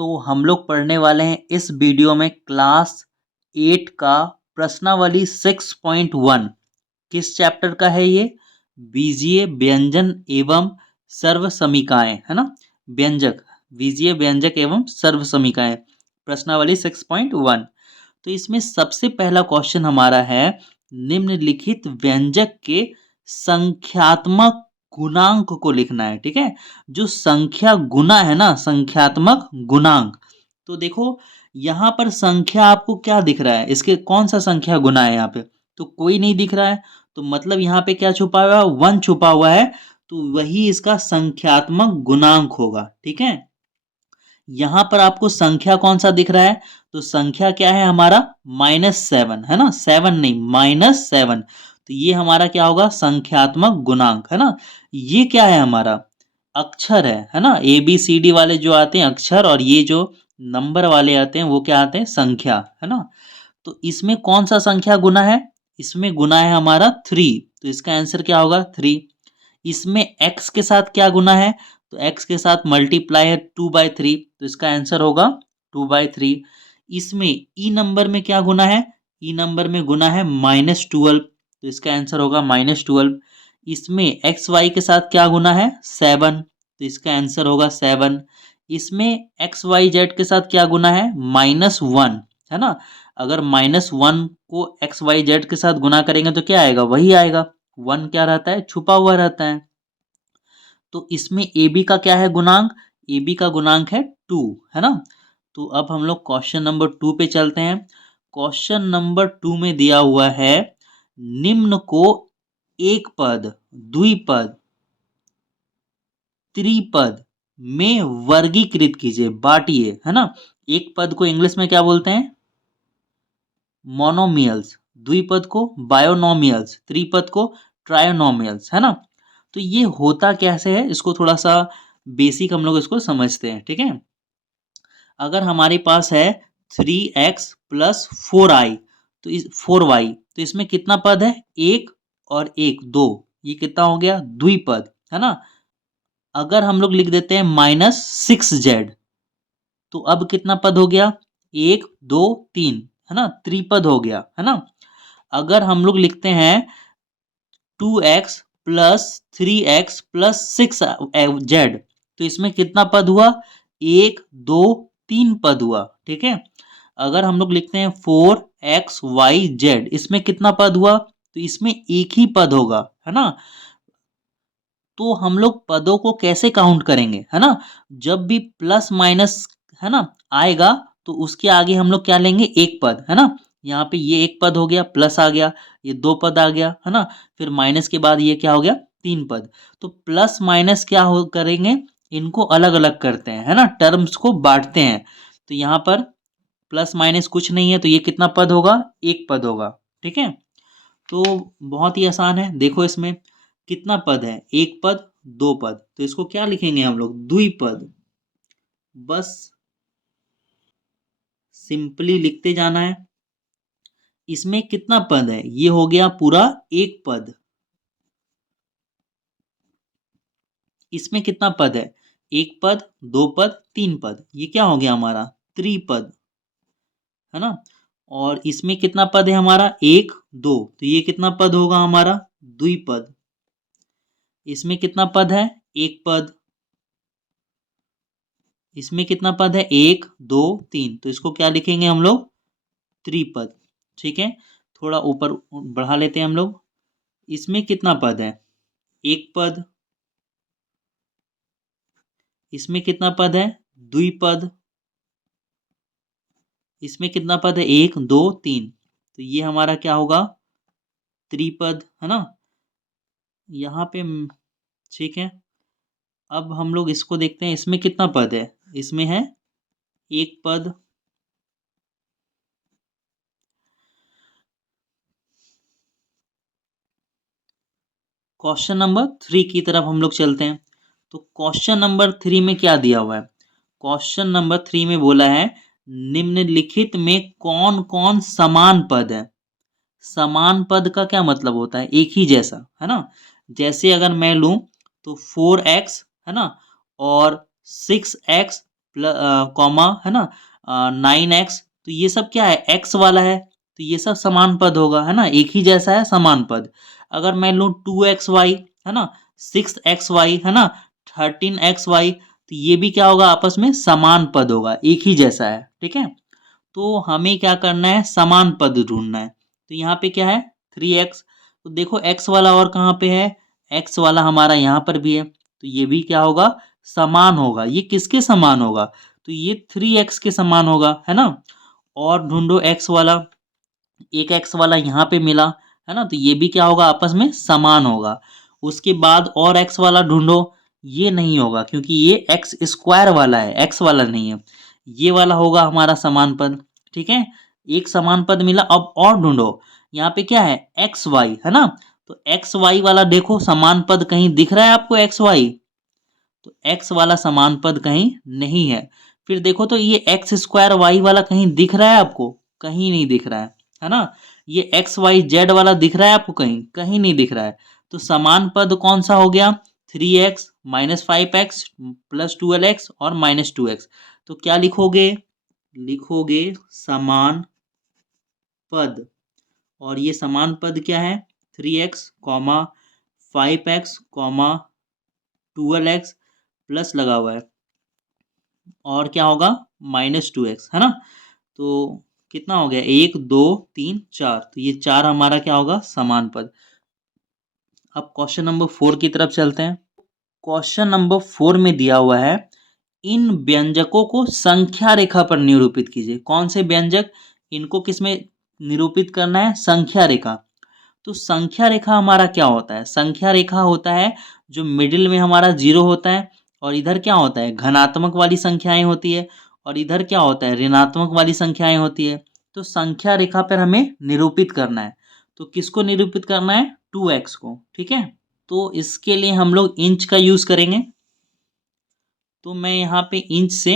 तो हम लोग पढ़ने वाले हैं इस वीडियो में क्लास 8 का प्रश्नावली 6.1। किस चैप्टर का है ये? बीजीय व्यंजन एवं सर्वसमीकाएं, है ना। व्यंजक, बीजीय व्यंजक एवं सर्वसमीकाएं, प्रश्नावली 6.1। तो इसमें सबसे पहला क्वेश्चन हमारा है, निम्नलिखित व्यंजक के संख्यात्मक गुणांक को लिखना है। ठीक है, जो संख्या गुना है ना, संख्यात्मक गुणांक। तो देखो यहाँ पर संख्या आपको क्या दिख रहा है, इसके कौन सा संख्या गुना है यहाँ पे? तो कोई नहीं दिख रहा है, तो मतलब यहाँ पे क्या छुपा हुआ है? 1 छुपा हुआ है, तो वही इसका संख्यात्मक गुणांक होगा। ठीक है, यहां पर आपको संख्या कौन सा दिख रहा है? तो संख्या क्या है हमारा? -7, है ना। 7 नहीं, -7। तो ये हमारा क्या होगा? संख्यात्मक गुणांक, है ना। ये क्या है हमारा? अक्षर है ना। ए बी सी डी वाले जो आते हैं अक्षर, और ये जो नंबर वाले आते हैं वो क्या आते हैं? संख्या, है ना। तो इसमें कौन सा संख्या गुना है? इसमें गुना है हमारा 3, तो इसका आंसर क्या होगा? 3। इसमें x के साथ क्या गुना है? तो x के साथ मल्टीप्लाई है 2/3, तो इसका आंसर होगा 2/3। इसमें ई नंबर में क्या गुना है? ई नंबर में गुना है -12, तो इसका आंसर होगा -12। इसमें एक्स वाई के साथ क्या गुना है? 7, तो इसका आंसर होगा 7। इसमें एक्स वाई जेड के साथ क्या गुना है? -1, है ना। अगर -1 को एक्स वाई जेड के साथ गुना करेंगे तो क्या आएगा? वही आएगा। 1 क्या रहता है? छुपा हुआ रहता है। तो इसमें ए बी का क्या है गुणांक? ए बी का गुणांक है 2, है ना। तो अब हम लोग क्वेश्चन नंबर 2 पे चलते हैं। क्वेश्चन नंबर 2 में दिया हुआ है, निम्न को एक पद, द्विपद, त्रिपद में वर्गीकृत कीजिए, बांटिए, है ना। एक पद को इंग्लिश में क्या बोलते हैं? मोनोमियल्स। द्विपद को बायोनोमियल्स, त्रिपद को ट्रायोनोमियल्स, है ना। तो ये होता कैसे है, इसको थोड़ा सा बेसिक हम लोग इसको समझते हैं। ठीक है, अगर हमारे पास है 3x प्लस 4i, तो इस 4y, तो इसमें कितना पद है? एक और एक, दो। ये कितना हो गया? द्विपद, है ना। अगर हम लोग लिख देते हैं -6z, तो अब कितना पद हो गया? 1 2 3, है ना, त्रिपद हो गया, है ना। अगर हम लोग लिखते हैं 2x plus 3x plus 6z, तो इसमें कितना पद हुआ? 1 2 3 पद हुआ। ठीक है, अगर हम लोग लिखते हैं 4xyz, इसमें कितना पद हुआ? तो इसमें एक ही पद होगा, है ना। तो हम लोग पदों को कैसे काउंट करेंगे, है ना। जब भी प्लस माइनस, है ना, आएगा, तो उसके आगे हम लोग क्या लेंगे? एक पद, है ना। यहाँ पे ये एक पद हो गया, प्लस आ गया, ये दो पद आ गया, है ना। फिर माइनस के बाद ये क्या हो गया? 3 पद। तो प्लस माइनस क्या हो करेंगे? इनको अलग अलग करते हैं, है ना, टर्म्स को बांटते हैं। तो यहाँ पर प्लस माइनस कुछ नहीं है, तो ये कितना पद होगा? एक पद होगा। ठीक है, तो बहुत ही आसान है। देखो इसमें कितना पद है? एक पद, दो पद, तो इसको क्या लिखेंगे हम लोग? द्विपद। बस सिंपली लिखते जाना है। इसमें कितना पद है? ये हो गया पूरा एक पद। इसमें कितना पद है? एक पद, दो पद, तीन पद। ये क्या हो गया हमारा? त्रिपद, है ना। और इसमें कितना पद है हमारा? एक दो, तो ये कितना पद होगा हमारा? द्विपद। इसमें कितना पद है? एक पद। इसमें कितना पद है? एक दो तीन, तो इसको क्या लिखेंगे हम लोग? त्रिपद। ठीक है, थोड़ा ऊपर बढ़ा लेते हैं हम लोग। इसमें कितना पद है? एक पद। इसमें कितना पद है? द्विपद। इसमें कितना पद है? एक दो तीन, तो ये हमारा क्या होगा? त्रिपद, है ना। यहाँ पे ठीक है, अब हम लोग इसको देखते हैं, इसमें कितना पद है? इसमें है एक पद। क्वेश्चन नंबर 3 की तरफ हम लोग चलते हैं। तो क्वेश्चन नंबर 3 में क्या दिया हुआ है? क्वेश्चन नंबर 3 में बोला है, निम्नलिखित में कौन कौन समान पद है? समान पद का क्या मतलब होता है? एक ही जैसा, है ना। जैसे अगर मैं लूं तो 4x, है ना, और 6x कॉमा है ना 9x, तो ये सब क्या है, x वाला है, तो ये सब समान पद होगा, है ना, एक ही जैसा है, समान पद। अगर मैं लूँ 2xy, है ना, 6xy, है ना, 13xy, तो ये भी क्या होगा, आपस में समान पद होगा, एक ही जैसा है, ठीक है। तो हमें क्या करना है, समान पद ढूंढना है। तो यहाँ पे क्या है, 3x, तो देखो x वाला और कहाँ पे है, x वाला हमारा यहाँ पर भी है, तो ये भी क्या होगा, समान होगा। ये किसके समान होगा, तो ये 3x के समान होगा, है ना। और ढूंढो x वाला, एक x वाला यहाँ पे मिला, है ना, तो ये भी क्या होगा, आपस में समान होगा। उसके बाद और x वाला ढूंढो, ये नहीं होगा क्योंकि ये x स्क्वायर वाला है, x वाला नहीं है, ये वाला होगा हमारा समान पद, ठीक है। एक समान पद मिला। अब और ढूंढो, यहाँ पे क्या है, एक्स वाई, है ना, तो एक्स वाई वाला देखो समान पद कहीं दिख रहा है आपको, एक्स वाई, तो एक्स वाला समान पद कहीं नहीं है। फिर देखो तो ये एक्स स्क्वायर वाई वाला कहीं दिख रहा है आपको, कहीं नहीं दिख रहा है ना। ये एक्स वाई जेड वाला दिख रहा है आपको कहीं, कहीं नहीं दिख रहा है। तो समान पद कौन सा हो गया, 3x minus 5x plus 12x और माइनस 2x। तो क्या लिखोगे, लिखोगे समान पद, और ये समान पद क्या है, 3x comma 5x comma 12x plus लगा हुआ है, और क्या होगा, -2x, है ना। तो कितना हो गया, 1 2 3 4, तो ये 4 हमारा क्या होगा, समान पद। अब क्वेश्चन नंबर 4 की तरफ चलते हैं। क्वेश्चन नंबर 4 में दिया हुआ है, इन व्यंजकों को संख्या रेखा पर निरूपित कीजिए। कौन से व्यंजक, इनको किस में निरूपित करना है, संख्या रेखा। तो संख्या रेखा हमारा क्या होता है, संख्या रेखा होता है जो मिडिल में हमारा 0 होता है, और इधर क्या होता है, धनात्मक वाली संख्याएं होती है, और इधर क्या होता है, ऋणात्मक वाली संख्याएं होती है। तो संख्या रेखा पर हमें निरूपित करना है, तो किसको निरूपित करना है, 2x को, ठीक है। तो इसके लिए हम लोग इंच का यूज करेंगे। तो मैं यहाँ पे इंच से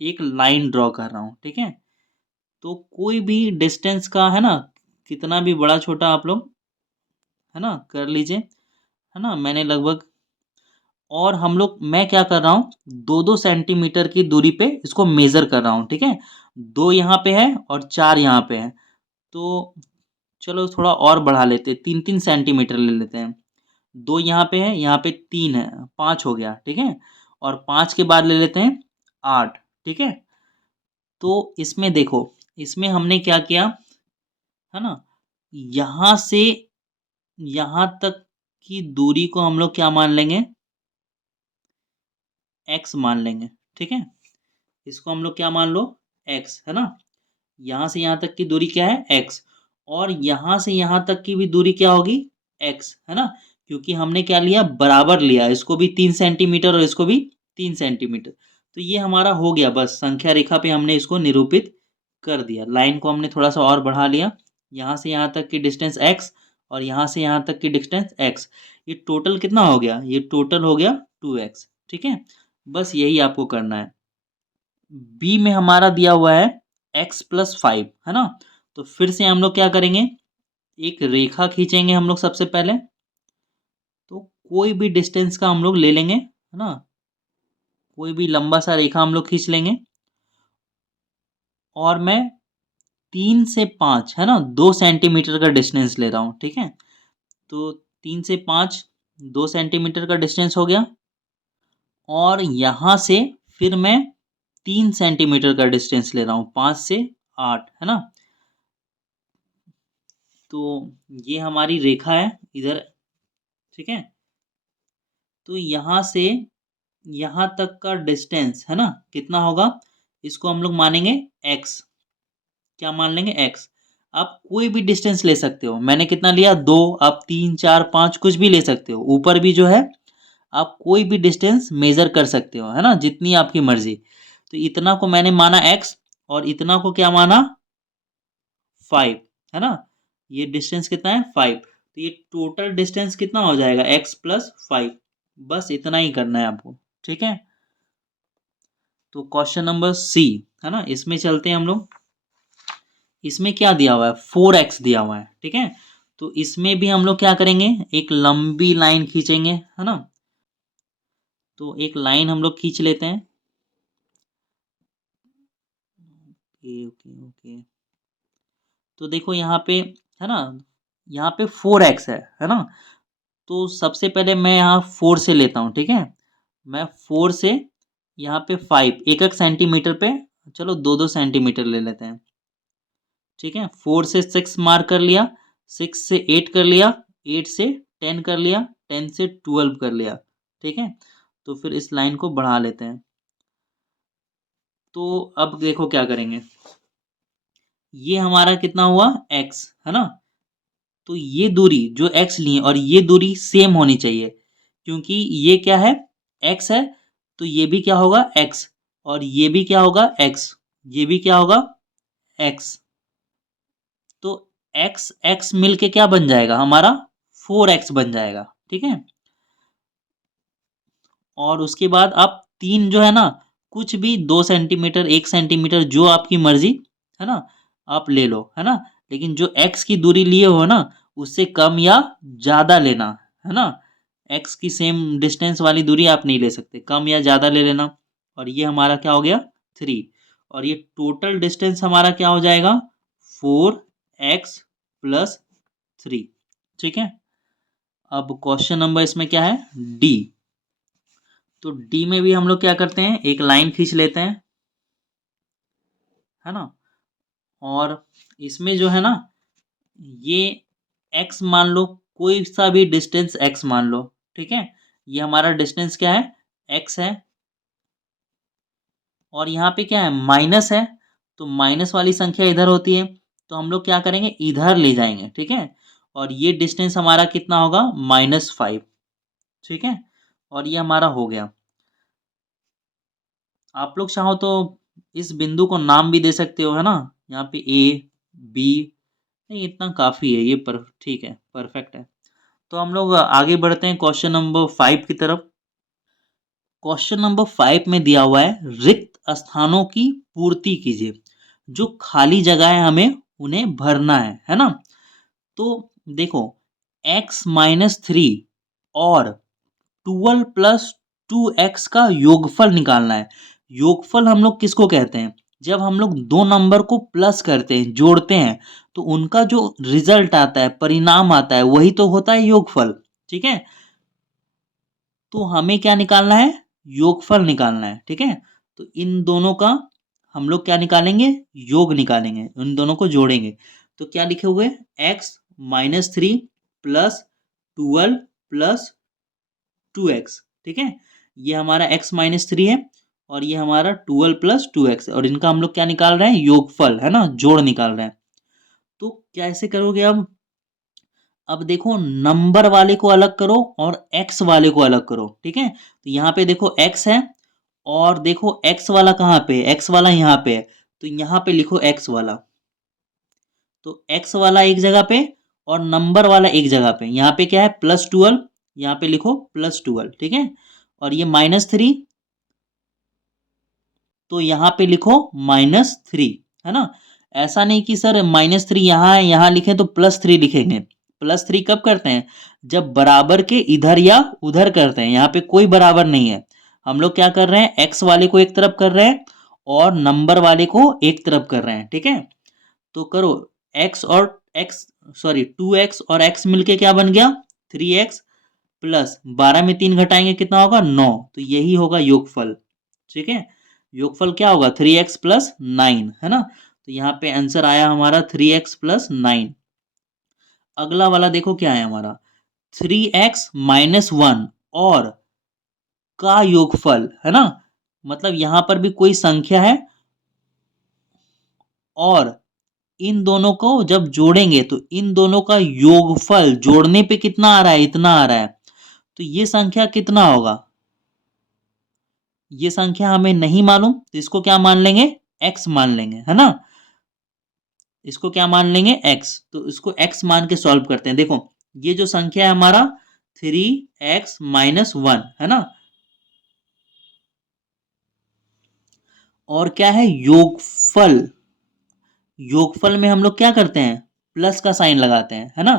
एक लाइन ड्रॉ कर रहा हूँ, ठीक है। तो कोई भी डिस्टेंस का, है ना, कितना भी बड़ा छोटा आप लोग, है ना, कर लीजिए, है ना, मैंने लगभग, और हम लोग, मैं क्या कर रहा हूँ, 2-2 सेंटीमीटर की दूरी पे इसको मेजर कर रहा हूँ, ठीक है। 2 यहाँ पे है और 4 यहाँ पे है, तो चलो थोड़ा और बढ़ा लेते हैं, 3-3 सेंटीमीटर ले लेते हैं। 2 यहाँ पे है, यहाँ पे 3 है, 5 हो गया, ठीक है। और 5 के बाद ले लेते हैं 8, ठीक है। तो इसमें देखो, इसमें हमने क्या किया, है ना, यहाँ से यहाँ तक की दूरी को हम लोग क्या मान लेंगे, x मान लेंगे, ठीक है। इसको हम लोग क्या मान लो, x, है ना। यहाँ से यहाँ तक की दूरी क्या है, x, और यहाँ से यहाँ तक की भी दूरी क्या होगी, x, है ना, क्योंकि हमने क्या लिया, बराबर लिया, इसको भी 3 सेंटीमीटर और इसको भी 3 सेंटीमीटर। तो ये हमारा हो गया, बस संख्या रेखा पे हमने इसको निरूपित कर दिया। लाइन को हमने थोड़ा सा और बढ़ा लिया, यहाँ से यहाँ तक की डिस्टेंस x, और यहाँ से यहाँ तक की डिस्टेंस x। ये टोटल कितना हो गया, ये टोटल हो गया 2x, ठीक है। बस यही आपको करना है। बी में हमारा दिया हुआ है x+5, है ना। तो फिर से हम लोग क्या करेंगे, एक रेखा खींचेंगे हम लोग सबसे पहले। तो कोई भी डिस्टेंस का हम लोग ले लेंगे, है ना, कोई भी लंबा सा रेखा हम लोग खींच लेंगे, और मैं 3 से 5, है ना, 2 सेंटीमीटर का डिस्टेंस ले रहा हूँ, ठीक है। तो 3 से 5, 2 सेंटीमीटर का डिस्टेंस हो गया, और यहाँ से फिर मैं 3 सेंटीमीटर का डिस्टेंस ले रहा हूँ, 5 से 8, है ना। तो ये हमारी रेखा है इधर, ठीक है। तो यहाँ से यहाँ तक का डिस्टेंस, है ना, कितना होगा, इसको हम लोग मानेंगे x, क्या मान लेंगे, x। आप कोई भी डिस्टेंस ले सकते हो, मैंने कितना लिया, 2, आप 3 4 5 कुछ भी ले सकते हो, ऊपर भी जो है आप कोई भी डिस्टेंस मेजर कर सकते हो, है ना, जितनी आपकी मर्जी। तो इतना को मैंने माना x, और इतना को क्या माना, 5, है ना। ये डिस्टेंस कितना है, 5। तो ये टोटल डिस्टेंस कितना हो जाएगा, x+5। बस इतना ही करना है आपको, ठीक है। तो क्वेश्चन नंबर सी, है ना, इसमें चलते हैं हम लोग। इसमें क्या दिया हुआ है, 4x दिया हुआ है, ठीक है। तो इसमें भी हम लोग क्या करेंगे, एक लंबी लाइन खींचेंगे, है ना। तो एक लाइन हम लोग खींच लेते हैं, ओके ओके ओके। तो देखो यहाँ पे है ना, यहाँ पे 4x है ना। तो सबसे पहले मैं यहाँ 4 से लेता हूँ, ठीक है। मैं 4 से यहाँ पे 5 एक एक सेंटीमीटर पे, चलो 2-2 सेंटीमीटर ले लेते हैं, ठीक है। 4 से 6 मार्क कर लिया, 6 से 8 कर लिया, 8 से 10 कर लिया, 10 से 12 कर लिया, ठीक है। तो फिर इस लाइन को बढ़ा लेते हैं। तो अब देखो क्या करेंगे, ये हमारा कितना हुआ x, है ना। तो ये दूरी जो x ली है और ये दूरी सेम होनी चाहिए, क्योंकि ये क्या है, x है, तो ये भी क्या होगा x, और ये भी क्या होगा x, ये भी क्या होगा x। तो x x मिलके क्या बन जाएगा हमारा 4x बन जाएगा, ठीक है। और उसके बाद आप तीन जो है ना, कुछ भी 2 सेंटीमीटर 1 सेंटीमीटर जो आपकी मर्जी, है ना, आप ले लो, है ना। लेकिन जो x की दूरी लिए हो ना, उससे कम या ज्यादा लेना, है ना। x की सेम डिस्टेंस वाली दूरी आप नहीं ले सकते, कम या ज्यादा ले लेना। और ये हमारा क्या हो गया 3, और ये टोटल डिस्टेंस हमारा क्या हो जाएगा 4x+3, ठीक है। अब क्वेश्चन नंबर इसमें क्या है डी। तो डी में भी हम लोग क्या करते हैं, एक लाइन खींच लेते हैं, है ना। और इसमें जो है ना, ये x मान लो, कोई सा भी डिस्टेंस x मान लो, ठीक है। ये हमारा डिस्टेंस क्या है x है, और यहाँ पे क्या है माइनस है, तो माइनस वाली संख्या इधर होती है, तो हम लोग क्या करेंगे इधर ले जाएंगे, ठीक है। और ये डिस्टेंस हमारा कितना होगा -5, ठीक है। और ये हमारा हो गया। आप लोग चाहो तो इस बिंदु को नाम भी दे सकते हो, है ना। यहाँ पे ए बी, नहीं इतना काफ़ी है ये, पर ठीक है परफेक्ट है। तो हम लोग आगे बढ़ते हैं क्वेश्चन नंबर 5 की तरफ। क्वेश्चन नंबर 5 में दिया हुआ है रिक्त स्थानों की पूर्ति कीजिए, जो खाली जगह है हमें उन्हें भरना है ना। तो देखो x-3 और 12+2x का योगफल निकालना है। योगफल हम लोग किसको कहते हैं, जब हम लोग दो नंबर को प्लस करते हैं जोड़ते हैं, तो उनका जो रिजल्ट आता है परिणाम आता है वही तो होता है योगफल, ठीक है। तो हमें क्या निकालना है योगफल निकालना है, ठीक है। तो इन दोनों का हम लोग क्या निकालेंगे योग निकालेंगे, उन दोनों को जोड़ेंगे। तो क्या लिखे हुए x-3 प्लस 12+2x, ठीक है। ये हमारा x-3 है, और ये हमारा 12+2x है, और इनका हम लोग क्या निकाल रहे हैं योगफल, है ना, जोड़ निकाल रहे हैं। तो कैसे करोगे अब देखो नंबर वाले को अलग करो और x वाले को अलग करो, ठीक है। तो यहाँ पे देखो x है, और देखो x वाला कहाँ पे x वाला यहाँ पे है, तो यहाँ पे लिखो x वाला। तो x वाला एक जगह पे और नंबर वाला एक जगह पे, यहाँ पे क्या है +12, यहाँ पे लिखो +12, ठीक है। और ये -3, तो यहाँ पे लिखो -3, है ना। ऐसा नहीं कि सर -3 यहाँ है यहाँ लिखे तो +3 लिखेंगे। +3 कब करते हैं जब बराबर के इधर या उधर करते हैं, यहाँ पे कोई बराबर नहीं है। हम लोग क्या कर रहे हैं x वाले को एक तरफ कर रहे हैं और नंबर वाले को एक तरफ कर रहे हैं, ठीक है। तो करो x और x, सॉरी 2x और x मिलके क्या बन गया 3x, प्लस 12 में 3 घटाएंगे कितना होगा 9, तो यही होगा योगफल, ठीक है। योगफल क्या होगा 3x+9, है ना। तो यहाँ पे आंसर आया हमारा 3x+9। अगला वाला देखो क्या है हमारा 3x-1 और का योगफल, है ना। मतलब यहाँ पर भी कोई संख्या है, और इन दोनों को जब जोड़ेंगे तो इन दोनों का योगफल जोड़ने पे कितना आ रहा है इतना आ रहा है, तो ये संख्या कितना होगा, ये संख्या हमें नहीं मालूम, तो इसको क्या मान लेंगे x मान लेंगे, है ना। इसको क्या मान लेंगे x, तो इसको x मान के सॉल्व करते हैं। देखो ये जो संख्या है हमारा 3x-1, है ना। और क्या है योगफल, योगफल में हम लोग क्या करते हैं प्लस का साइन लगाते हैं, है ना।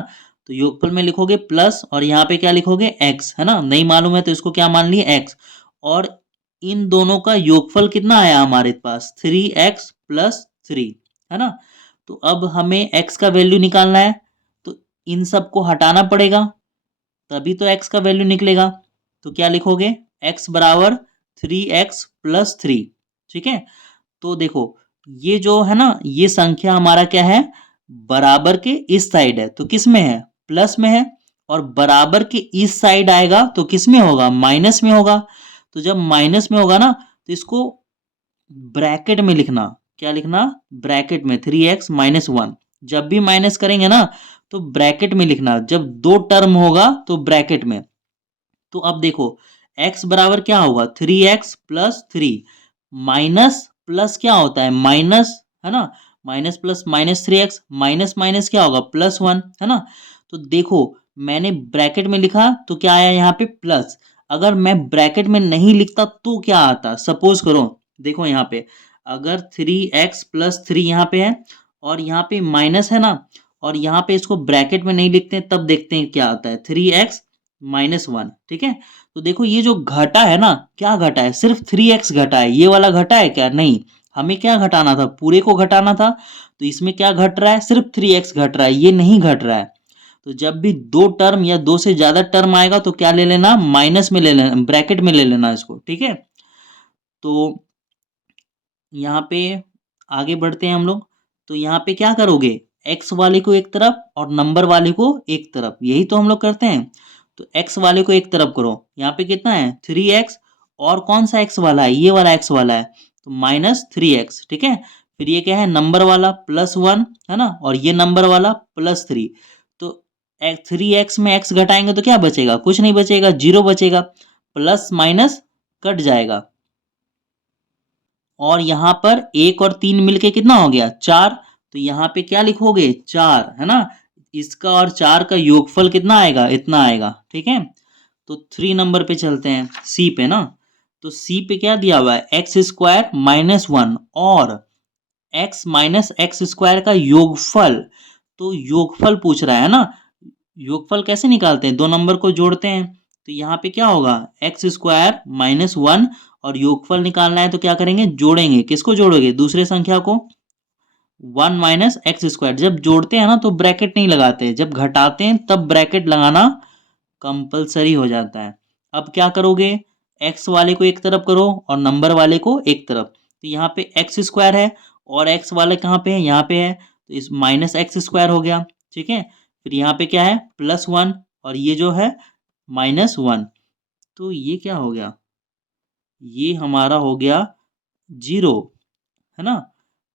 तो योगफल में लिखोगे प्लस और यहाँ पे क्या लिखोगे x, है ना। नहीं मालूम है तो इसको क्या मान लिए x, और इन दोनों का योगफल कितना आया हमारे पास 3x+3, 3, है ना। तो अब हमें x का वैल्यू निकालना है, तो इन सबको हटाना पड़ेगा, तभी तो x का वैल्यू निकलेगा। तो क्या लिखोगे, x बराबर 3x प्लस 3, ठीक है। तो देखो ये जो है ना, ये संख्या हमारा क्या है, बराबर के इस साइड है, तो किस में है, प्लस में है। और बराबर के इस साइड आएगा तो किस में होगा, माइनस में होगा। तो जब माइनस में होगा ना, तो इसको ब्रैकेट में लिखना। क्या लिखना, ब्रैकेट में 3x माइनस 1। जब भी माइनस करेंगे ना, तो ब्रैकेट में लिखना। जब दो टर्म होगा तो ब्रैकेट में। तो अब देखो x बराबर क्या होगा, 3x प्लस 3, माइनस प्लस क्या होता है, माइनस, है ना। Minus plus minus 3x, minus minus क्या होगा, प्लस 1, है ना। तो देखो मैंने ब्रैकेट में लिखा तो क्या आया यहाँ पे, प्लस। अगर मैं ब्रैकेट में नहीं लिखता तो क्या आता, सपोज करो, देखो यहाँ पे अगर 3x प्लस 3 यहाँ पे है और यहाँ पे माइनस है ना, और यहाँ पे इसको ब्रैकेट में नहीं लिखते हैं, तब देखते हैं क्या आता है, 3x माइनस 1, ठीक है। तो देखो ये जो घटा है ना, क्या घटा है, सिर्फ 3x घटा है, ये वाला घटा है क्या, नहीं। हमें क्या घटाना था, पूरे को घटाना था। तो इसमें क्या घट रहा है, सिर्फ 3x घट रहा है, ये नहीं घट रहा है। तो जब भी दो टर्म या दो से ज्यादा टर्म आएगा तो क्या ले लेना, माइनस में ले लेना, ब्रैकेट में ले लेना इसको, ठीक है। तो यहाँ पे आगे बढ़ते हैं हम लोग। तो यहाँ पे क्या करोगे, x वाले को एक तरफ और नंबर वाले को एक तरफ, यही तो हम लोग करते हैं। तो x वाले को एक तरफ करो, यहाँ पे कितना है 3x, और कौन सा x वाला है, ये वाला x वाला है, तो माइनस 3x, ठीक है। फिर ये क्या है, नंबर वाला प्लस 1, है ना, और ये नंबर वाला प्लस 3। तो 3x में x घटाएंगे तो क्या बचेगा, कुछ नहीं बचेगा, 0 बचेगा, प्लस माइनस कट जाएगा। और यहाँ पर 1 और 3 मिलके कितना हो गया, 4। तो यहाँ पे क्या लिखोगे, 4, है ना। इसका और 4 का योगफल कितना आएगा, इतना आएगा, ठीक है। तो 3 नंबर पे चलते हैं, सी पे ना। तो सी पे क्या दिया हुआ है, एक्स स्क्वायर माइनस 1 और x माइनस एक्स स्क्वायर का योगफल। तो योगफल पूछ रहा है ना, योगफल कैसे निकालते हैं, दो नंबर को जोड़ते हैं। तो यहाँ पे क्या होगा, एक्स स्क्वायर माइनस 1, और योगफल निकालना है तो क्या करेंगे, जोड़ेंगे, किसको जोड़ोगे, दूसरे संख्या को, 1 माइनस एक्स स्क्वायर। जब जोड़ते हैं ना तो ब्रैकेट नहीं लगाते, जब घटाते हैं तब ब्रैकेट लगाना कंपलसरी हो जाता है। अब क्या करोगे, एक्स वाले को एक तरफ करो और नंबर वाले को एक तरफ। तो यहाँ पे एक्स स्क्वायर है और एक्स वाले कहाँ पे है, यहाँ पे है, तो इस माइनस एक्स स्क्वायर हो गया, ठीक है। फिर यहाँ पे क्या है, प्लस 1, और ये जो है माइनस 1। तो ये क्या हो गया, ये हमारा हो गया 0, है ना।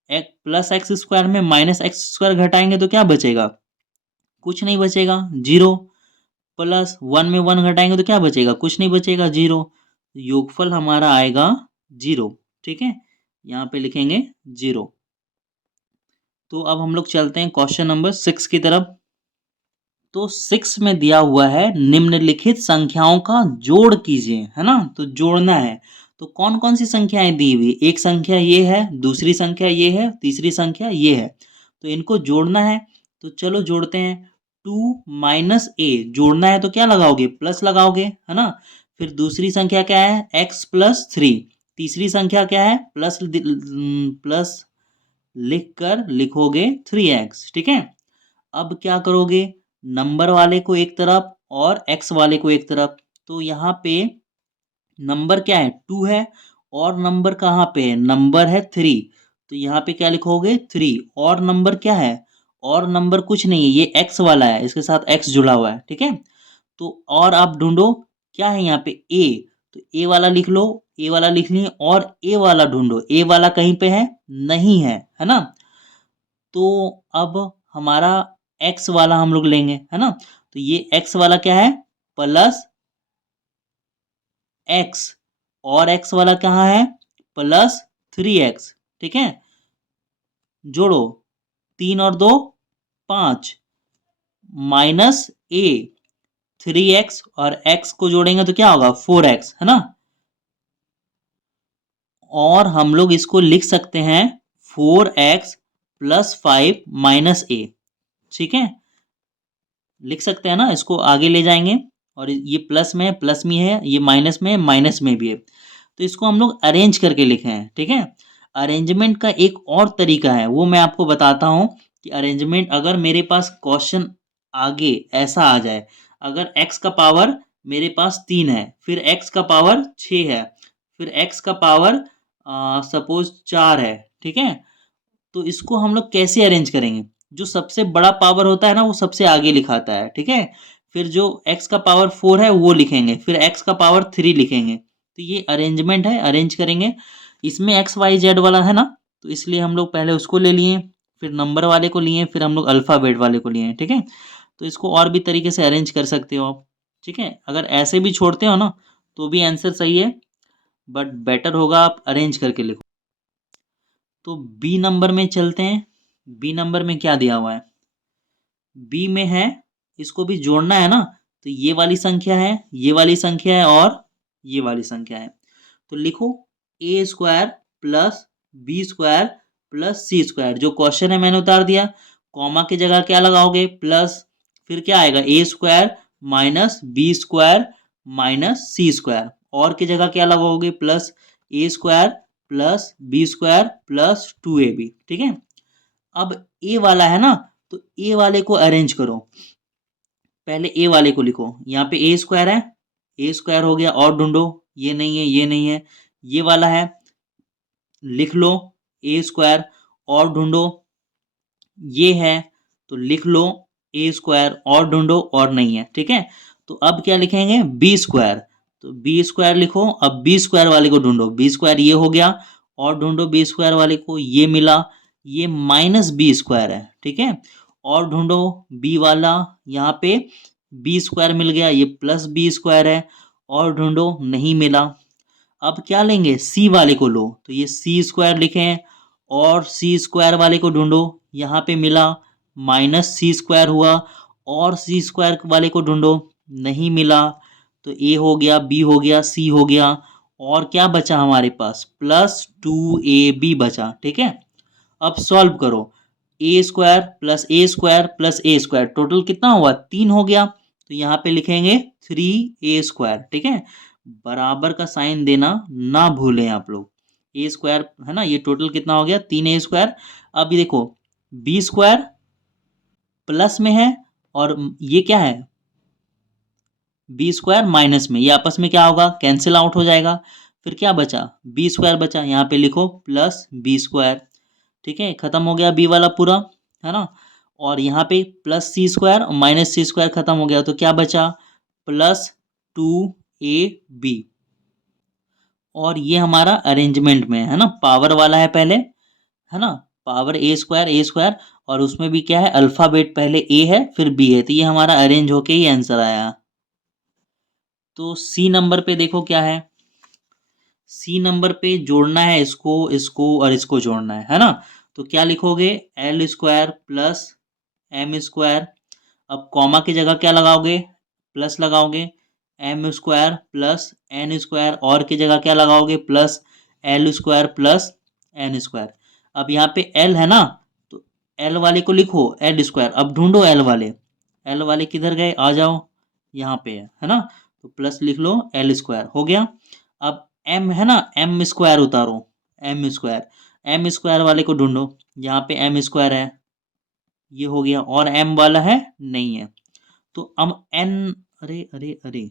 एक प्लस एक्स स्क्वायर में माइनस एक्स स्क्वायर घटाएंगे तो क्या बचेगा, कुछ नहीं बचेगा, 0। प्लस 1 में 1 घटाएंगे तो क्या बचेगा, कुछ नहीं बचेगा, 0। योगफल हमारा आएगा 0, ठीक है। यहाँ पे लिखेंगे 0। तो अब हम लोग चलते हैं क्वेश्चन नंबर 6 की तरफ। तो 6 में दिया हुआ है, निम्नलिखित संख्याओं का जोड़ कीजिए, है ना। तो जोड़ना है, तो कौन कौन सी संख्याएं दी हुई, एक संख्या ये है, दूसरी संख्या ये है, तीसरी संख्या ये है। तो इनको जोड़ना है, तो चलो जोड़ते हैं। 2 माइनस ए जोड़ना है तो क्या लगाओगे, प्लस लगाओगे, है ना। फिर दूसरी संख्या क्या है, x प्लस 3। तीसरी संख्या क्या है, प्लस प्लस लिख कर लिखोगे 3x, ठीक है। अब क्या करोगे, नंबर वाले को एक तरफ और x वाले को एक तरफ। तो यहाँ पे नंबर क्या है, 2 है, और नंबर कहाँ पे है, नंबर है 3। तो यहाँ पे क्या लिखोगे, 3, और नंबर क्या है, और नंबर कुछ नहीं है, ये x वाला है, इसके साथ x जुड़ा हुआ है, ठीक है। तो और आप ढूंढो क्या है यहाँ पे, a। तो a वाला लिख लो, a वाला लिख लिए, और a वाला ढूंढो, a वाला कहीं पे है, नहीं है ना। तो अब हमारा x वाला हम लोग लेंगे, है ना। तो ये x वाला क्या है, प्लस x, और x वाला कहाँ है, प्लस 3x, ठीक है। जोड़ो, 3 और 2 5, माइनस a, 3x और x को जोड़ेंगे तो क्या होगा, 4x, है ना। और हम लोग इसको लिख सकते हैं 4x प्लस 5 माइनस a, ठीक है, लिख सकते हैं ना, इसको आगे ले जाएंगे। और ये प्लस में है, प्लस में है, ये माइनस में है, माइनस में भी है। तो इसको हम लोग अरेंज करके लिखे हैं, ठीक है। अरेंजमेंट का एक और तरीका है, वो मैं आपको बताता हूँ कि अरेंजमेंट अगर मेरे पास क्वेश्चन आगे ऐसा आ जाए, अगर x का पावर मेरे पास 3 है, फिर x का पावर 6 है, फिर x का पावर सपोज 4 है, ठीक है? तो इसको हम लोग कैसे अरेंज करेंगे? जो सबसे बड़ा पावर होता है ना, वो सबसे आगे लिखाता है, ठीक है? फिर जो x का पावर 4 है वो लिखेंगे, फिर x का पावर 3 लिखेंगे। तो ये अरेंजमेंट है, अरेंज करेंगे। इसमें एक्स वाई जेड वाला है ना, तो इसलिए हम लोग पहले उसको ले लिए, फिर नंबर वाले को लिए, फिर हम लोग अल्फ़ाबेट वाले को लिए, ठीक है? तो इसको और भी तरीके से अरेंज कर सकते हो आप, ठीक है? अगर ऐसे भी छोड़ते हो ना, तो भी आंसर सही है, बट बेटर होगा आप अरेंज करके लिखो। तो बी नंबर में चलते हैं। बी नंबर में क्या दिया हुआ है? बी में है, इसको भी जोड़ना है ना, तो ये वाली संख्या है, ये वाली संख्या है और ये वाली संख्या है। तो लिखो A square plus B square plus C square. जो क्वेश्चन है मैंने उतार दिया। कॉमा की जगह क्या लगाओगे? प्लस, फिर क्या आएगा? A square minus B square minus C square. और की जगह क्या लगाओगे? Plus A square plus B square plus 2ab, ठीक है? अब ए वाला है ना, तो ए वाले को अरेंज करो। पहले ए वाले को लिखो। यहाँ पे ए स्क्वायर है, ए स्क्वायर हो गया, और ढूंढो। ये नहीं है, ये नहीं है, ये वाला है, लिख लो ए स्क्वायर। और ढूंढो, ये है, तो लिख लो ए स्क्वायर। और ढूंढो, और नहीं है, ठीक है? तो अब क्या लिखेंगे? B square. तो बी स्क्वायर लिखो। अब बी स्क्वायर वाले को ढूंढो। बी स्क्वायर ये हो गया, और ढूंढो बी स्क्वायर वाले को, ये मिला, ये माइनस बी स्क्वायर है, ठीक है? और ढूंढो बी वाला, यहाँ पे बी स्क्वायर मिल गया, ये प्लस बी स्क्वायर है। और ढूंढो, नहीं मिला। अब क्या लेंगे? सी वाले को लो, तो ये सी स्क्वायर लिखें। और सी स्क्वायर वाले को ढूंढो, यहाँ पे मिला, माइनस सी स्क्वायर हुआ। और सी स्क्वायर वाले को ढूंढो, नहीं मिला। तो ए हो गया, बी हो गया, सी हो गया, और क्या बचा हमारे पास? प्लस 2ab बचा, ठीक है? अब सॉल्व करो। ए square plus A square, total कितना हुआ? 3 हो गया। तो यहाँ पे लिखेंगे 3a स्क्वायर, ठीक है? बराबर का साइन देना ना भूलें आप लोग। ए स्क्वायर है ना, ये टोटल कितना हो गया? 3a square. अब ये देखो, बी स्क्वायर प्लस में है, और ये क्या है? बी स्क्वायर माइनस में, ये आपस में क्या होगा? कैंसिल आउट हो जाएगा। फिर क्या बचा? बी स्क्वायर बचा, यहाँ पे लिखो प्लस बी स्क्वायर, ठीक है? खत्म हो गया बी वाला पूरा, है ना? और यहाँ पे प्लस सी स्क्वायर और माइनस सी स्क्वायर खत्म हो गया, तो क्या बचा? Plus 2ab। और ये हमारा अरेंजमेंट में है ना, पावर वाला है पहले, है ना? पावर ए स्क्वायर, और उसमें भी क्या है? अल्फाबेट पहले ए है फिर बी है, तो ये हमारा अरेंज होके ही आंसर आया। तो सी नंबर पे देखो क्या है। सी नंबर पे जोड़ना है इसको, इसको और इसको जोड़ना है ना? तो क्या लिखोगे? L square plus M square. अब कॉमा की जगह क्या लगाओगे? प्लस लगाओगे। M square plus N square. और की जगह क्या लगाओगे? Plus L square plus N square. अब यहाँ पे एल है ना, तो एल वाले को लिखो एल स्क्वायर। अब ढूंढो एल वाले, एल वाले किधर गए? आ जाओ, यहाँ पे है ना? तो प्लस लिख लो, एल स्क्वायर हो गया। अब एम है ना, एम स्क्वायर उतारो, एम स्क्वायर। एम स्क्वायर वाले को ढूंढो, यहाँ पे एम स्क्वायर है, ये हो गया। और एम वाला है? नहीं है। तो अब एन, अरे अरे अरे,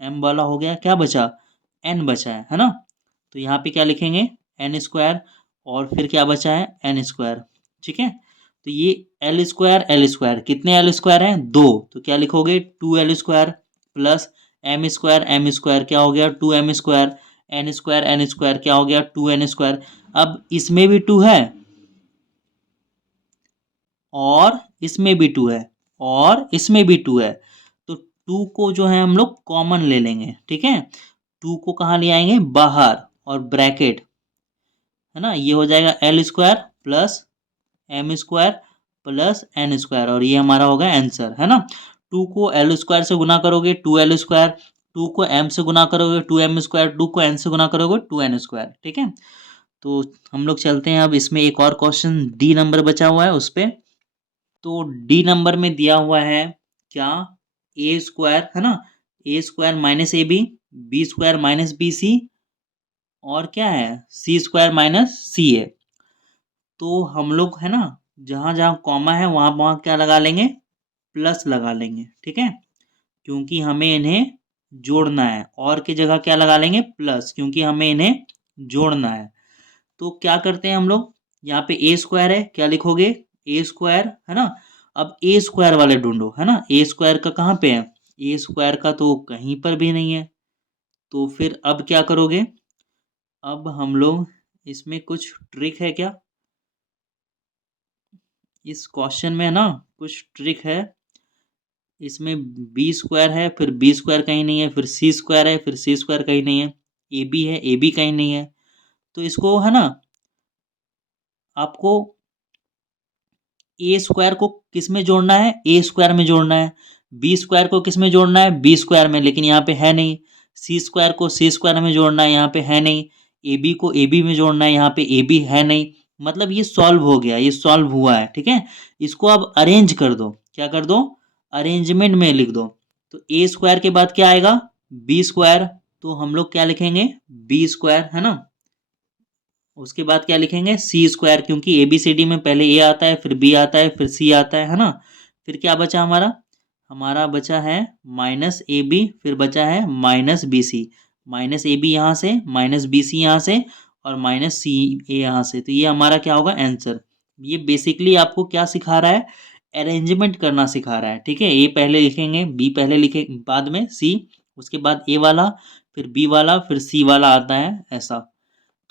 एम वाला हो गया, क्या बचा? एन बचा है ना? तो यहाँ पे क्या लिखेंगे? N square. और फिर क्या बचा है? एन स्क्वायर, ठीक है? तो ये एल स्क्वायर, कितने एल स्क्वायर हैं? 2। तो क्या लिखोगे? 2l square plus M square क्या हो गया? 2m square. एन स्क्वायर क्या हो गया? 2n square. अब इसमें भी 2 है, और इसमें भी 2 है, और इसमें भी 2 है। तो 2 को जो है हम लोग कॉमन ले लेंगे, ठीक है? 2 को कहाँ ले आएंगे? बाहर, और ब्रैकेट, है ना? ये हो जाएगा L square plus M square plus N square, और ये हमारा होगा आंसर, है ना? 2 को एल स्क्वायर से गुना करोगे 2l स्क्वायर, 2 को m से गुना करोगे 2m स्क्वायर, 2 को n से गुना करोगे 2n स्क्वायर, ठीक है? तो हम लोग चलते हैं अब इसमें एक और क्वेश्चन डी नंबर बचा हुआ है उस पे। तो डी नंबर में दिया हुआ है क्या? ए स्क्वायर है ना, A square minus A B, B square minus B C, और क्या है सी स्क्वायर माइनस सी है। तो हम लोग है ना जहाँ जहाँ कॉमा है वहाँ वहाँ क्या लगा लेंगे, प्लस लगा लेंगे, ठीक है, क्योंकि हमें इन्हें जोड़ना है। और की जगह क्या लगा लेंगे, प्लस, क्योंकि हमें इन्हें जोड़ना है। तो क्या करते हैं हम लोग, यहाँ पे ए स्क्वायर है, क्या लिखोगे, ए स्क्वायर, है ना। अब ए स्क्वायर वाले ढूंढो, है ना, ए स्क्वायर का कहाँ पे है, ए स्क्वायर का तो कहीं पर भी नहीं है। तो फिर अब क्या करोगे, अब हम लोग इसमें कुछ ट्रिक है क्या, इस क्वेश्चन में ना कुछ ट्रिक है। इसमें बी स्क्वायर है, फिर बी स्क्वायर कहीं नहीं है, फिर सी स्क्वायर है, फिर सी स्क्वायर कहीं नहीं है, ए बी है, ए बी कहीं नहीं है। तो इसको है ना आपको ए स्क्वायर को किस में जोड़ना है, ए स्क्वायर में जोड़ना है। बी स्क्वायर को किस में जोड़ना है, बी स्क्वायर में, लेकिन यहाँ पे है नहीं। सी स्क्वायर को सी स्क्वायर में जोड़ना है, यहाँ पे है नहीं। ए बी को ए बी में जोड़ना है, यहाँ पे ए बी है नहीं। मतलब ये सॉल्व हो गया, ये सॉल्व हुआ है, ठीक है। इसको अब अरेंज कर दो, क्या कर दो, अरेंजमेंट में लिख दो। तो ए स्क्वायर के बाद क्या आएगा, बी स्क्वायर। तो हम लोग क्या लिखेंगे, बी स्क्वायर, है ना। उसके बाद क्या लिखेंगे, सी स्क्वायर, क्योंकि ए बी सी डी में पहले ए आता है, फिर बी आता है, फिर सी आता है ना। फिर क्या बचा हमारा, हमारा बचा है माइनस ए बी, फिर बचा है minus B C. Minus A B यहाँ से, माइनस बी सी यहाँ से, और माइनस सी ए यहाँ से। तो ये हमारा क्या होगा, आंसर। ये बेसिकली आपको क्या सिखा रहा है, अरेंजमेंट करना सिखा रहा है, ठीक है। ए पहले लिखेंगे, बी पहले लिखे, बाद में सी, उसके बाद ए वाला, फिर बी वाला, फिर सी वाला आता है, ऐसा।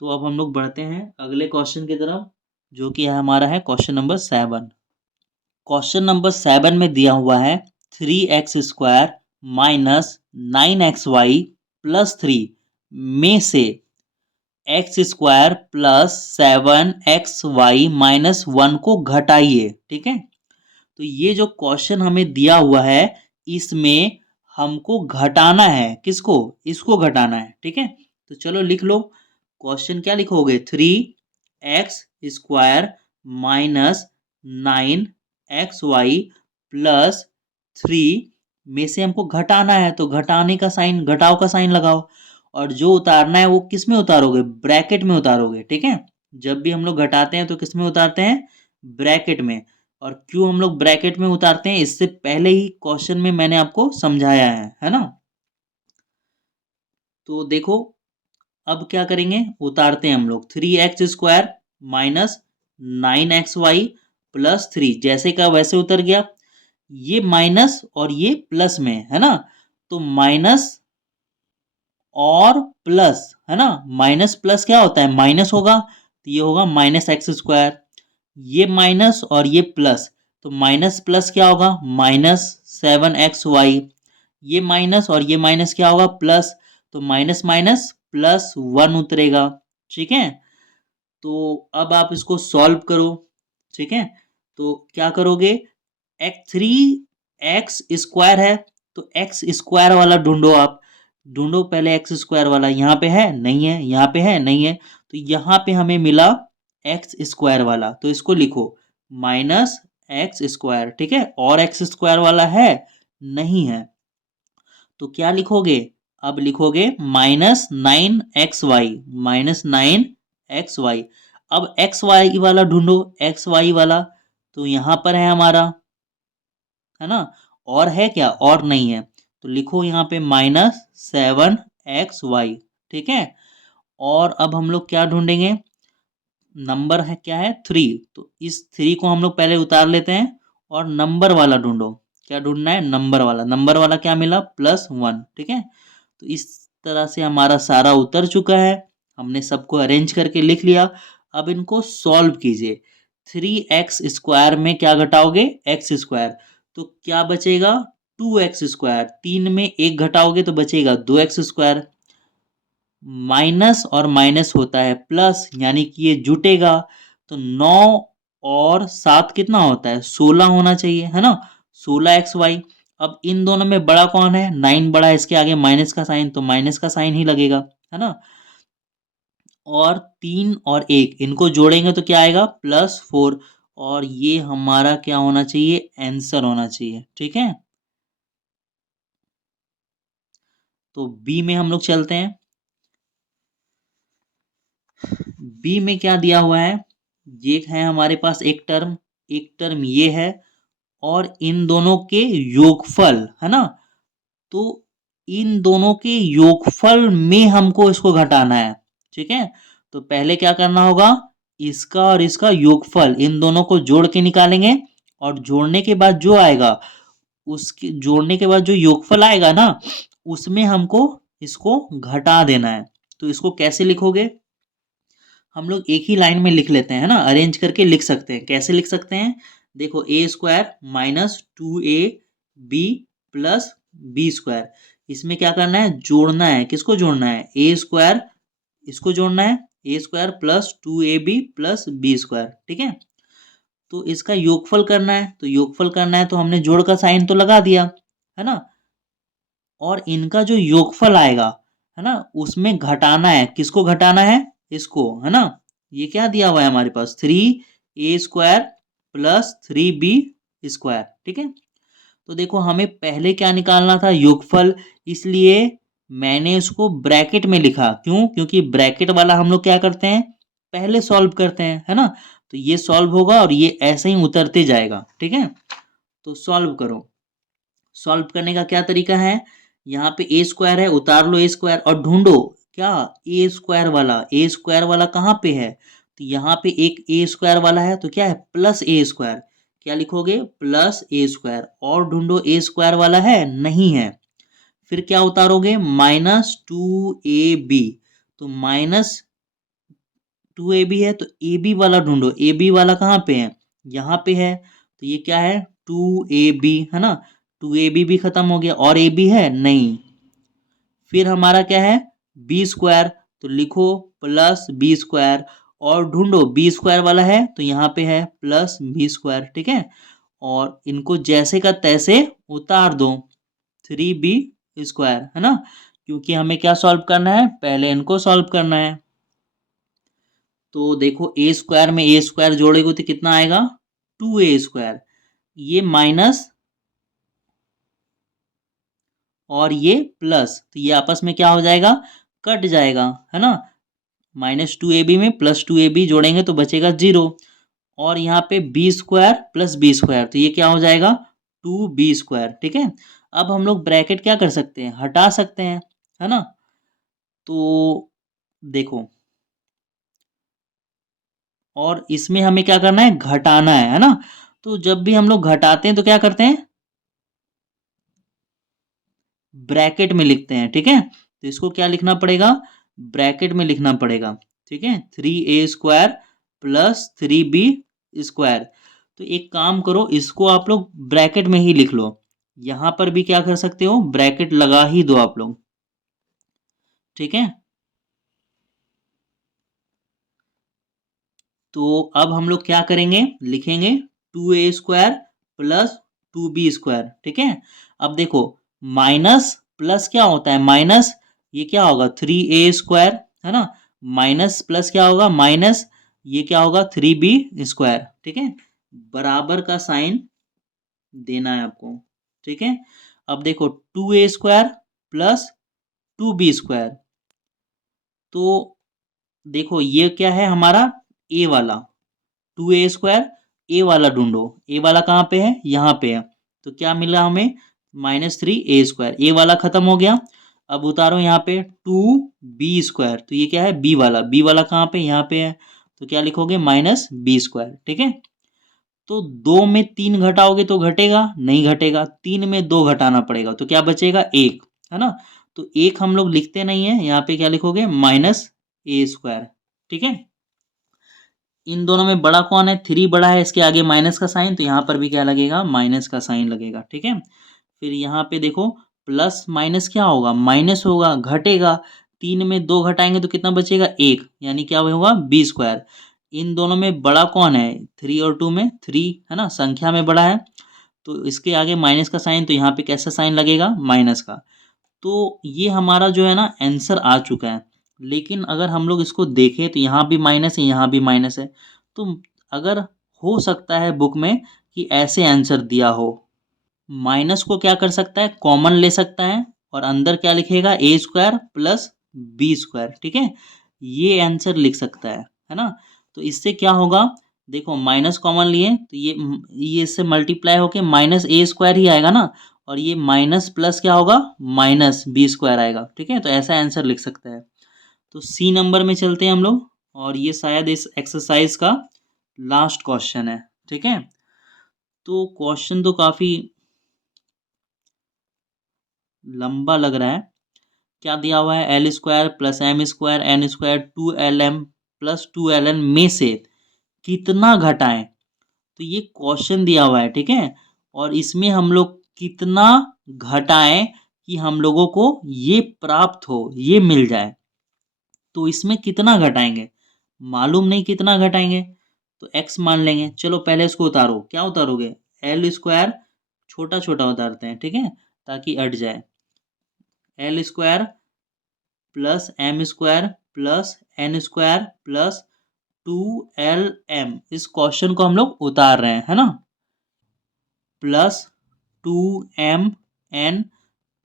तो अब हम लोग बढ़ते हैं अगले क्वेश्चन की तरफ, जो कि है हमारा है क्वेश्चन नंबर 7। क्वेश्चन नंबर 7 में दिया हुआ है 3x² माइनस 9xy प्लस 3 में से x² प्लस 7xy माइनस 1 को घटाइए, ठीक है। तो ये जो क्वेश्चन हमें दिया हुआ है, इसमें हमको घटाना है, किसको, इसको घटाना है, ठीक है। तो चलो लिख लो, क्वेश्चन क्या लिखोगे, 3x² माइनस 9xy प्लस 3 में से हमको घटाना है, तो घटाने का साइन, घटाओ का साइन लगाओ। और जो उतारना है वो किस में उतारोगे, ब्रैकेट में उतारोगे, ठीक है। जब भी हम लोग घटाते हैं तो किस में उतारते हैं, ब्रैकेट में। और क्यों हम लोग ब्रैकेट में उतारते हैं, इससे पहले ही क्वेश्चन में मैंने आपको समझाया है ना। तो देखो अब क्या करेंगे, उतारते हैं हम लोग, 3x² माइनस 9xy प्लस 3, जैसे का वैसे उतर गया। ये माइनस और ये प्लस में है ना, तो माइनस और प्लस, है ना, माइनस प्लस क्या होता है, माइनस होगा, तो ये होगा -x²। ये माइनस और ये प्लस, तो माइनस प्लस क्या होगा, -7xy। ये माइनस और ये माइनस क्या होगा, प्लस, तो माइनस माइनस प्लस 1 उतरेगा, ठीक है। तो अब आप इसको सॉल्व करो, ठीक है। तो क्या करोगे, x3 एक्स स्क्वायर है, तो एक्स स्क्वायर वाला ढूंढो आप, ढूंढो पहले एक्स स्क्वायर वाला, यहाँ पे है नहीं है, यहाँ पे है नहीं है, तो यहाँ पे हमें मिला एक्स स्क्वायर वाला, तो इसको लिखो -x², ठीक है। और एक्स स्क्वायर वाला है नहीं है, तो क्या लिखोगे, अब लिखोगे -9xy, -9xy। अब एक्स वाई वाला ढूंढो, एक्स वाई वाला, तो यहाँ पर है हमारा, है ना। और है क्या, और नहीं है, तो लिखो यहाँ पे -7xy, ठीक है। और अब हम लोग क्या ढूंढेंगे, नंबर है क्या है 3, तो इस 3 को हम लोग पहले उतार लेते हैं। और नंबर वाला ढूंढो, क्या ढूंढना है, नंबर वाला, नंबर वाला क्या मिला, +1, ठीक है। तो इस तरह से हमारा सारा उतर चुका है, हमने सबको अरेंज करके लिख लिया। अब इनको सॉल्व कीजिए, 3x² में क्या घटाओगे, x², तो क्या बचेगा, 2x², 3 में 1 घटाओगे तो बचेगा 2x²। माइनस और माइनस होता है प्लस, यानी कि ये जुटेगा, तो 9 और 7 कितना होता है, 16 होना चाहिए, है ना, 16xy। अब इन दोनों में बड़ा कौन है, 9 बड़ा है, इसके आगे माइनस का साइन, तो माइनस का साइन ही लगेगा, है ना। और 3 और 1 इनको जोड़ेंगे तो क्या आएगा, +4। और ये हमारा क्या होना चाहिए, आंसर होना चाहिए, ठीक है। तो बी में हम लोग चलते हैं, बी में क्या दिया हुआ है, ये है हमारे पास एक टर्म ये है, और इन दोनों के योगफल है ना, तो इन दोनों के योगफल में हमको इसको घटाना है। ठीक है, तो पहले क्या करना होगा, इसका और इसका योगफल इन दोनों को जोड़ के निकालेंगे, और जोड़ने के बाद जो आएगा, उसके जोड़ने के बाद जो योगफल आएगा ना, उसमें हमको इसको घटा देना है। तो इसको कैसे लिखोगे, हम लोग एक ही लाइन में लिख लेते हैं, है ना, अरेंज करके लिख सकते हैं। कैसे लिख सकते हैं, देखो A square minus 2ab plus B square, इसमें क्या करना है, जोड़ना है, किसको जोड़ना है, ए स्क्वायर, इसको जोड़ना है, A square plus 2ab plus B square. ठीक है, तो इसका योगफल करना है, तो योगफल करना है तो हमने जोड़ का साइन तो लगा दिया, है ना, और इनका जो योगफल आएगा, है ना, उसमें घटाना है, किसको घटाना है, इसको, है ना। ये क्या दिया हुआ है हमारे पास, 3a² प्लस 3b स्क्वायर। ठीक है, तो देखो हमें पहले क्या निकालना था, योगफल, इसलिए मैंने इसको ब्रैकेट में लिखा, क्यों, क्योंकि ब्रैकेट वाला हम लोग क्या करते हैं, पहले सॉल्व करते हैं, है ना, तो ये सॉल्व होगा और ये ऐसे ही उतरते जाएगा। ठीक है, तो सॉल्व करो। सॉल्व करने का क्या तरीका है, यहाँ पे ए स्क्वायर है, उतार लो ए स्क्वायर, और ढूंढो क्या, ए स्क्वायर वाला कहाँ पे है, तो यहाँ पे एक ए स्क्वायर वाला है, तो क्या है, प्लस ए स्क्वायर, क्या लिखोगे, प्लस ए स्क्वायर, और ढूंढो ए स्क्वायर वाला है, नहीं है, फिर क्या उतारोगे, -2ab, तो -2ab है, तो ab वाला ढूंढो, ab वाला कहाँ पे है, यहाँ पे है, तो ये क्या है, 2ab, है ना, 2ab भी खत्म हो गया, और ab है नहीं, फिर हमारा क्या है, बी स्क्वायर, तो लिखो प्लस बी स्क्वायर, और ढूंढो बी स्क्वायर वाला है, तो यहाँ पे है प्लस बी स्क्वायर। ठीक है, और इनको जैसे का तैसे उतार दो, 3b² है ना, क्योंकि हमें क्या सॉल्व करना है, पहले इनको सॉल्व करना है। तो देखो ए स्क्वायर में ए स्क्वायर जोड़ेगा तो कितना आएगा, 2a², ये माइनस और ये प्लस, तो ये आपस में क्या हो जाएगा, कट जाएगा, है ना, -2ab में +2ab जोड़ेंगे तो बचेगा 0, और यहाँ पे b² प्लस b², तो ये क्या हो जाएगा, 2b²। ठीक है, अब हम लोग ब्रैकेट क्या कर सकते हैं, हटा सकते हैं, है ना, तो देखो, और इसमें हमें क्या करना है, घटाना है ना, तो जब भी हम लोग घटाते हैं तो क्या करते हैं, ब्रैकेट में लिखते हैं। ठीक है, तो इसको क्या लिखना पड़ेगा, ब्रैकेट में लिखना पड़ेगा। ठीक है, 3a² प्लस 3b², तो एक काम करो, इसको आप लोग ब्रैकेट में ही लिख लो, यहां पर भी क्या कर सकते हो, ब्रैकेट लगा ही दो आप लोग। ठीक है, तो अब हम लोग क्या करेंगे, लिखेंगे 2a² प्लस 2b²। ठीक है, अब देखो, माइनस प्लस क्या होता है, माइनस, ये क्या होगा, 3a², है ना, माइनस प्लस क्या होगा, माइनस, ये क्या होगा, 3b²। ठीक है, बराबर का साइन देना है आपको। ठीक है, अब देखो 2a² प्लस 2b², तो देखो ये क्या है हमारा, ए वाला, 2a², ए वाला ढूंढो, ए वाला कहाँ पे है, यहाँ पे है, तो क्या मिला हमें, -3a², ए वाला खत्म हो गया, अब उतारो यहाँ पे 2b², तो ये क्या है, बी वाला कहाँ पे, यहाँ पे है, तो क्या लिखोगे, -b²। ठीक है, तो 2 में 3 घटाओगे तो घटेगा, नहीं घटेगा, 3 में 2 घटाना पड़ेगा, तो क्या बचेगा, 1, है ना, तो 1 हम लोग लिखते नहीं है, यहाँ पे क्या लिखोगे, -a²। ठीक है, इन दोनों में बड़ा कौन है, 3 बड़ा है, इसके आगे माइनस का साइन, तो यहाँ पर भी क्या लगेगा, माइनस का साइन लगेगा। ठीक है, फिर यहाँ पे देखो, प्लस माइनस क्या होगा, माइनस होगा, घटेगा, 3 में 2 घटाएंगे तो कितना बचेगा, 1, यानी क्या होगा, b²। इन दोनों में बड़ा कौन है, 3 और 2 में 3, है ना, संख्या में बड़ा है, तो इसके आगे माइनस का साइन, तो यहाँ पे कैसा साइन लगेगा, माइनस का। तो ये हमारा जो है ना आंसर आ चुका है, लेकिन अगर हम लोग इसको देखें तो यहाँ भी माइनस है, यहाँ भी माइनस है, तो अगर हो सकता है बुक में कि ऐसे आंसर दिया हो, माइनस को क्या कर सकता है, कॉमन ले सकता है, और अंदर क्या लिखेगा, a² प्लस b²। ठीक है, ये आंसर लिख सकता है है ना। तो इससे क्या होगा, देखो माइनस कॉमन लिए तो ये इससे मल्टीप्लाई होके माइनस ए स्क्वायर ही आएगा ना, और ये माइनस प्लस क्या होगा, माइनस बी स्क्वायर आएगा। ठीक है, तो ऐसा आंसर लिख सकते हैं। तो सी नंबर में चलते हैं हम लोग, और ये शायद इस एक्सरसाइज का लास्ट क्वेश्चन है। ठीक है, तो क्वेश्चन तो काफी लंबा लग रहा है। क्या दिया हुआ है, L square plus M square N square 2LM plus 2LN में से कितना घटाएं। तो ये क्वेश्चन दिया हुआ है, ठीक है, और इसमें हम लोग कितना घटाएं कि हम लोगों को ये प्राप्त हो, ये मिल जाए। तो इसमें कितना घटाएंगे, मालूम नहीं कितना घटाएंगे, तो x मान लेंगे। चलो पहले इसको उतारो, क्या उतारोगे, एल स्क्वायर छोटा छोटा उतारते हैं, ठीक है, ताकि अट जाए। L square plus M square plus N square plus 2LM, इस क्वेश्चन को हम लोग उतार रहे हैं, है ना, प्लस 2MN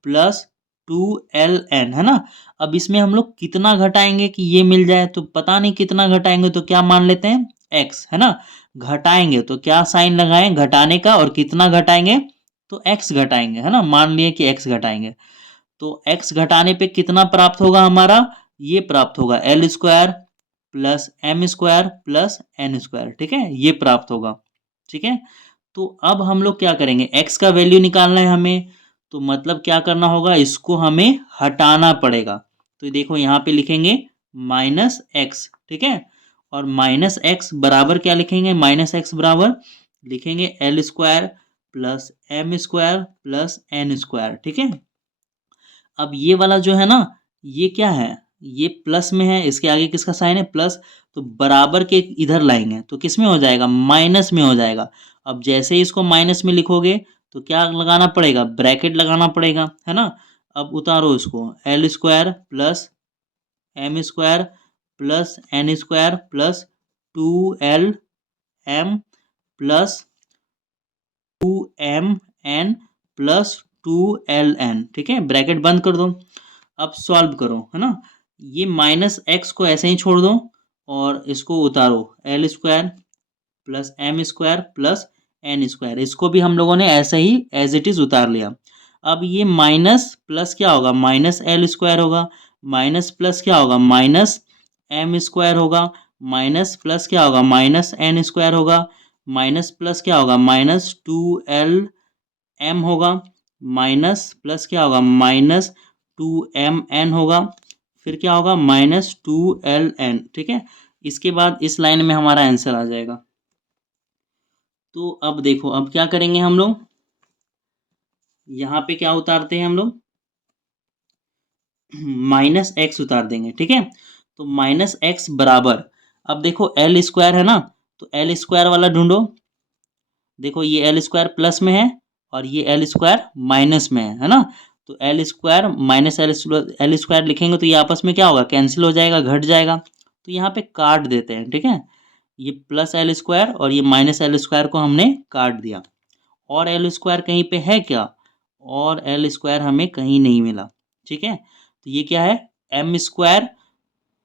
प्लस 2LN, है ना। अब इसमें हम लोग कितना घटाएंगे कि ये मिल जाए, तो पता नहीं कितना घटाएंगे, तो क्या मान लेते हैं x, है ना। घटाएंगे तो क्या साइन लगाएं घटाने का, और कितना घटाएंगे तो x घटाएंगे, है ना, मान लिए कि x घटाएंगे। तो x घटाने पे कितना प्राप्त होगा हमारा, ये प्राप्त होगा L square plus M square plus N square, ठीक है, ये प्राप्त होगा। ठीक है, तो अब हम लोग क्या करेंगे, x का वैल्यू निकालना है हमें, तो मतलब क्या करना होगा, इसको हमें हटाना पड़ेगा। तो देखो यहाँ पे लिखेंगे माइनस एक्स, ठीक है, और माइनस एक्स बराबर क्या लिखेंगे, माइनस एक्स बराबर लिखेंगे L square plus M square plus N square, ठीक है। अब ये वाला जो है ना, ये क्या है, ये प्लस में है, इसके आगे किसका साइन है, प्लस, तो बराबर के इधर लाएंगे तो किस में हो जाएगा, माइनस में हो जाएगा। अब जैसे ही इसको माइनस में लिखोगे तो क्या लगाना पड़ेगा, ब्रैकेट लगाना पड़ेगा, है ना। अब उतारो इसको, L square plus M square plus N square plus 2LM plus 2MN plus 2LN, ठीक है, ब्रैकेट बंद कर दो। अब सॉल्व करो, है ना, ये माइनस एक्स को ऐसे ही छोड़ दो और इसको उतारो, L square plus M square plus N square, इसको भी हम लोगों ने ऐसे ही एज इट इज उतार लिया। अब ये माइनस प्लस क्या होगा, माइनस एल स्क्वायर होगा, माइनस प्लस क्या होगा, माइनस एम स्क्वायर होगा, माइनस प्लस क्या होगा, माइनस एन स्क्वायर होगा, माइनस प्लस क्या होगा, माइनस 2LM होगा, माइनस प्लस क्या होगा, माइनस 2MN होगा, फिर क्या होगा, माइनस 2LN, ठीक है। इसके बाद इस लाइन में हमारा आंसर आ जाएगा। तो अब देखो, अब क्या करेंगे हम लोग, यहाँ पे क्या उतारते हैं हम लोग, माइनस एक्स उतार देंगे, ठीक है। तो माइनस एक्स बराबर, अब देखो एल स्क्वायर है ना, तो एल स्क्वायर वाला ढूंढो। देखो ये एल स्क्वायर प्लस में है और ये एल स्क्वायर माइनस में है ना। तो L square minus L square लिखेंगे तो ये आपस में क्या होगा, कैंसिल हो जाएगा, घट जाएगा। तो यहाँ पे काट देते हैं, ठीक है, ये प्लस एल स्क्वायर और ये माइनस एल स्क्वायर को हमने काट दिया। और एल स्क्वायर कहीं पे है क्या, और एल स्क्वायर हमें कहीं नहीं मिला, ठीक है। तो ये क्या है, एम स्क्वायर,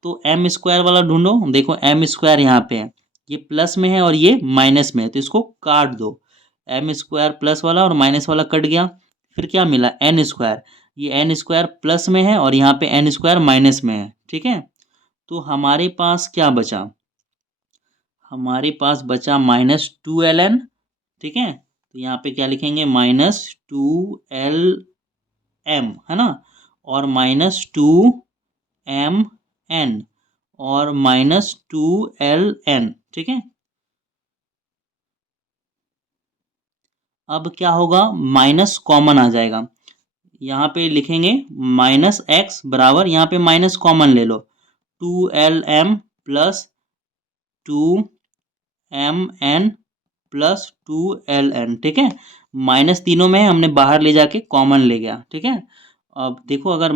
तो एम स्क्वायर वाला ढूंढो। देखो एम स्क्वायर यहाँ पे है, ये प्लस में है और ये माइनस में है, तो इसको काट दो। एम स्क्वायर प्लस वाला और माइनस वाला कट गया, फिर क्या मिला, एन स्क्वायर, ये एन स्क्वायर प्लस में है और यहाँ पे एन स्क्वायर माइनस में है, ठीक है। तो हमारे पास क्या बचा, हमारे पास बचा -2ln, ठीक है। तो यहाँ पे क्या लिखेंगे, -2lm, है ना, और -2mn और -2ln, ठीक है। अब क्या होगा, माइनस कॉमन आ जाएगा, यहाँ पे लिखेंगे माइनस एक्स बराबर, यहाँ पे माइनस कॉमन ले लो, 2LM plus 2MN plus 2LN, ठीक है। माइनस तीनों में है, हमने बाहर ले जाके कॉमन ले गया, ठीक है। अब देखो अगर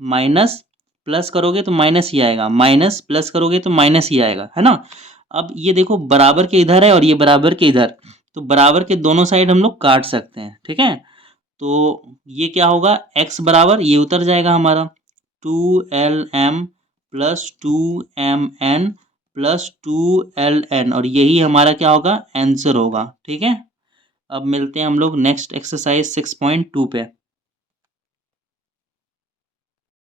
माइनस प्लस करोगे तो माइनस ही आएगा, माइनस प्लस करोगे तो माइनस ही आएगा, है ना। अब ये देखो बराबर के इधर है और ये बराबर के इधर, तो बराबर के दोनों साइड हम लोग काट सकते हैं, ठीक है। तो ये क्या होगा, x बराबर ये उतर जाएगा हमारा 2LM plus 2mn plus 2ln, और यही हमारा क्या होगा, आंसर होगा। ठीक है, अब मिलते हैं हम लोग नेक्स्ट एक्सरसाइज 6.2 पे।